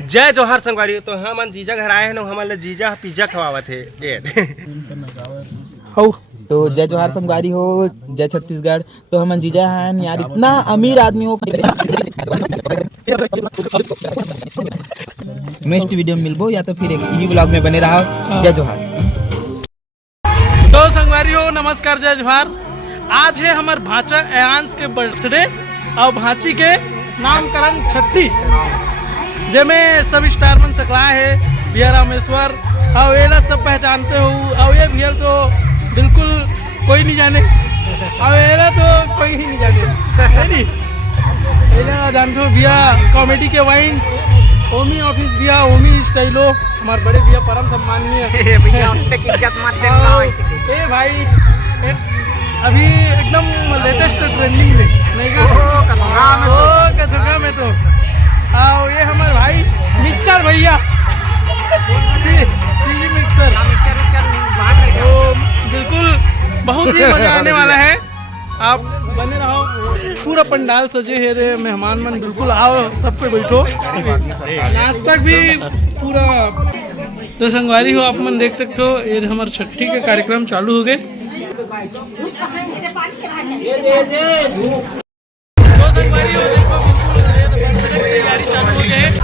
जय जोहार संगवारी। तो हम जीजा घर आए हैं, हमारे जीजा पिज्जा खवावत है ये। तो जय जोहार संगवारी हो, जय छत्तीसगढ़। तो हम जीजा हैं यार, इतना अमीर आदमी हो। नेक्स्ट वीडियो में मिलबो या तो फिर एक ही ब्लॉग में बने रहो। जय जोहार। तो संगवारी हो नमस्कार, जय जोहार। आज है हमार भाचा एयांश के बर्थडे और भाची के नामकरण छठी, जिसमें सब स्टार मन सकला है, भैया रामेश्वर और ये सब पहचानते हो। और ये भैया तो बिल्कुल कोई नहीं जाने, और ये तो कोई ही नहीं जाने, है नहीं? ये जानते हो भैया कॉमेडी के वाइन, ओमी ऑफिस भैया, ओमी स्टाइलो, हमारे बड़े भैया परम सम्माननीय भैया, इज्जत मत देना। ए भाई अभी एकदम लेटेस्ट ट्रेंडिंग में नहीं कथुगा में तो आओ, ये हमारे भाई मिक्सर भैया, सीजी मिक्सर, तो बिल्कुल बहुत ही मजा आने वाला है। आप बने रहो, पूरा पंडाल सजे है रे, मेहमान मन बिल्कुल आओ, सब पे बैठो, नाश्ता भी पूरा। तो संगवारी हो आप मन देख सकते हो, ये हमारे छठी के कार्यक्रम चालू हो गए। तो संगवारी हो देखो, बिल्कुल तैयारी चालू हो गई है।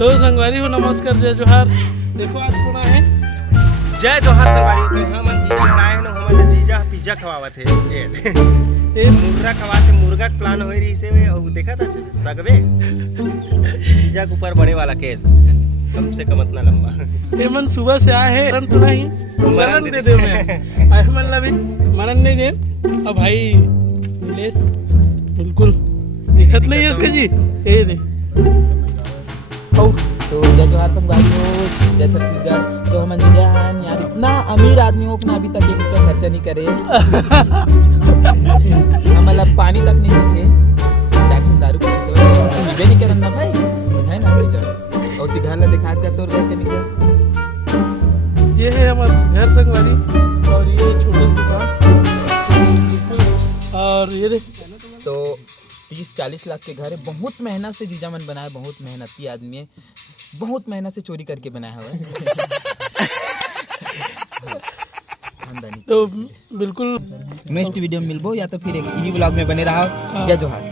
तो संगवारी हो नमस्कार, जय जोहार। देखो आज कौन है जय जोहार संगवारी। तो हम जीजा घर आए हैं, हमारे जीजा पिज्जा खवावत है ये मुर्गा खवाते, मुर्गा के प्लान हो रही से। और देखा था सगवे जीजा के ऊपर बड़े वाला केस, कम से कम इतना लंबा। ये मन सुबह से आए हैं, मरण तो नहीं, मरण दे दे मैं ऐसा मतलब भी मरण नहीं दे। अब भाई नीलेश बिल्कुल दिखत नहीं है इसका जी, ये दे। तो जय जोहार संगवारी हो, जय छत्तीसगढ़। तो हम जीजा हैं यार, इतना अमीर आदमी हो कि अभी तक 1 रुपया खर्चा नहीं करे। हम मतलब पानी तक नहीं पूछे, दारू कुछ पीबे नहीं करन ना भाई, है ना जीजा। और दिखाला दिखा कर तोर घर के निकल। ये है हमारा घर संगवारी, और ये छोटे से दुकान, और ये देख। तो 30-40 लाख के घर है। बहुत मेहनत से जीजा मन बनाया, बहुत मेहनती आदमी है, बहुत मेहनत से चोरी करके बनाया हुआ है। तो बिल्कुल नेक्स्ट वीडियो में मिलबो या तो फिर एक ही ब्लॉग में बने रहो। जय जोहार।